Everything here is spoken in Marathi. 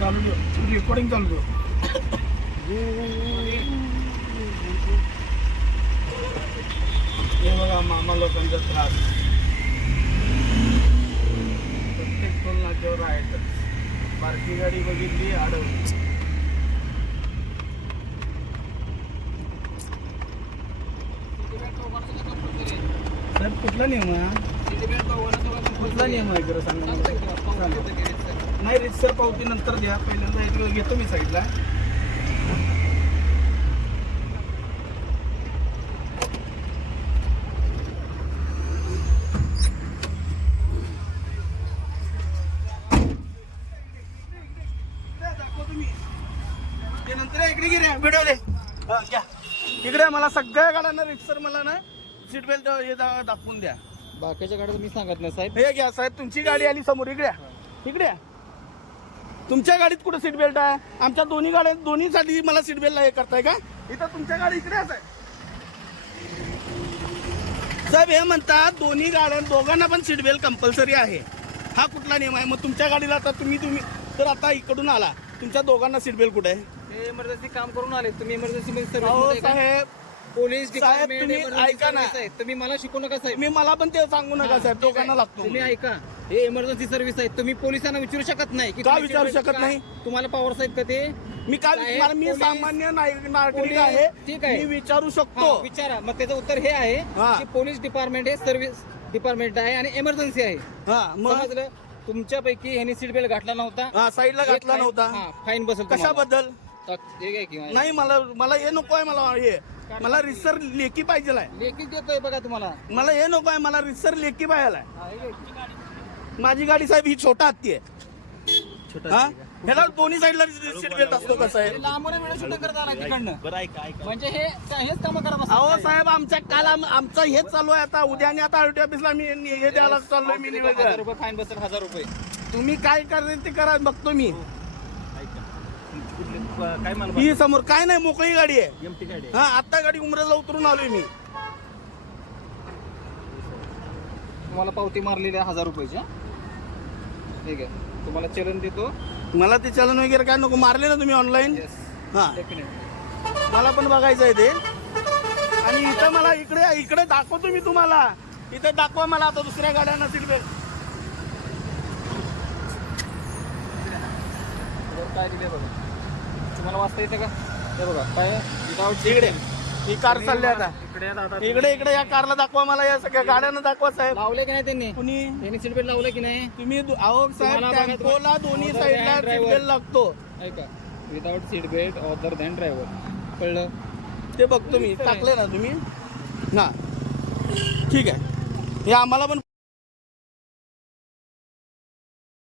चालू रेकॉर्डिंग चालू आहे. हे बघा मामा लोकांचा त्रास. प्रत्येक टोल नाक्यावर आहे बारकी गाडी बघितली अडवली साहेब कुठला नियम आहे कुठला नियम आहे? खरं सांगा. नाही रितसर पावती नंतर द्या. पहिल्यांदा इकडे घेतो मी या, इकडे मला सगळ्या गाड्यांना रितसर मला ना सीट बेल्ट हे दा- दाखवून द्या. बाकीच्या गाड्या मी सांगत नाही साहेब. हे घ्या साहेब तुमची गाडी आली समोर. इकडे या. इकडे या. तुमच्या गाडीत कुठे सीट बेल्ट आहे? आमच्या दोन्ही गाड्या दोन्ही साठी मला सीट बेल्ट हे करताय का? इथं तुमच्या गाडी इकडे आहे. साहेब हे म्हणतात दोन्ही गाड्या दोघांना पण सीट बेल्ट कंपल्सरी आहे. हा कुठला नियम आहे? मग तुमच्या गाडीला आता तुम्ही तुम्ही तर आता इकडून आला. तुमच्या दोघांना सीट बेल्ट कुठे आहे? हे इमर्जन्सी काम करून आले. तुम्ही इमर्जन्सी मध्ये साहेब पोलीस साहेब, तुम्ही emergency ऐका ना. service आहे. तुम्ही मला शिकवू नका साहेब. मी मला पण ते सांगू नका साहेब दोघांना लागतो. तुम्ही ऐका. हे इमर्जन्सी सर्व्हिस आहे. तुम्ही पोलिसांना विचारू शकत नाही की का तुम्ही विचारू service शकत का- नाही? तुम्हाला पॉवर साहेब का ते? मी काय साहेब, विचार मी पोलीस- सामान्य नागरिक नागरिक पोलीस- आहे. ठीक आहे. मी विचारू हा, शकतो विचारा. मग त्याचं उत्तर हे आहे. की पोलीस डिपार्टमेंट हे सर्व्हिस डिपार्टमेंट आहे आणि इमर्जन्सी आहे. हा मग? समजलं? तुमच्यापैकी ह्यांनी सीट बेल्ट घातला नव्हता. हा साईडला घातला नव्हता. फाईन बसेल तुम्हाला. कशाबद्दल? तर हे घ्या की माझ्या. नाही मला मला हे नको आहे मला हे. मला रिसर लेखी पाहिजे आहे लेखी देतोय बघा तुम्हाला. मला हे नको आहे मला रिसर लेखी पाहिजे आहे हा, हे. माझी गाडी साहेब ही छोटा हत्ती आहे. हा? ह्याला दोन्ही साईडला सीट बेल्ट असतो का साहेब? लांबून व्हिडिओ शूटिंग करत आला तिकडनं. बरं ऐका ऐका. म्हणजे हे हेच काम करत अहो काय? साहेब आमच्या काल आम- आमचं हेच चालू आहे आता. उद्या आणि आता आरटी ऑफिसला मी हे द्यायला चाललोय मी हजार निवेदन. रुपये फाईन बसेल हजार रुपये. तुम्ही काय करायचं ते करा बघतो मी ऐका तुमची कुठली प- काय मला ही समोर काय नाही मोकळी गाडी आहे. एमटी गाडी आहे. हा आता गाडी उमरेला उतरून आलोय मी. तुम्हाला पावती मारलेली आहे हजार रुपयाची हा? ठीक आहे. तुम्हाला चलन देतो. मला ते चलन वगैरे काय नको मारले ना तुम्ही ऑनलाईन येस हा. मला पण बघायचं आहे ते. आणि इथं मला इकडे इकडे दाखवतो मी तुम्हाला. इथे दाखवा मला आता दुसऱ्या गाड्यांना सीट बेल्ट काय दिले बघा तुम्हाला वाचता येते का? हे बघा काय विदाउट इकडे. ही कार चालली आता. इकडे इकडे इकडे या कारला दाखवा मला या सगळ्या गाड्यांना दाखवा साहेब. लावले की नाही त्यांनी? कुणी? त्यांनी सीट बेल्ट लावले की नाही? तुम्ही दु- अहो साहेब तुम्हाला बघा, टेम्पोला दोन्ही साईडला driver. सीट बेल्ट लागतो. ऐका without seat belt other than driver कळलं? ते बघतो मी. टाकले ना तुम्ही? ना ठीक आहे. हे आम्हाला पण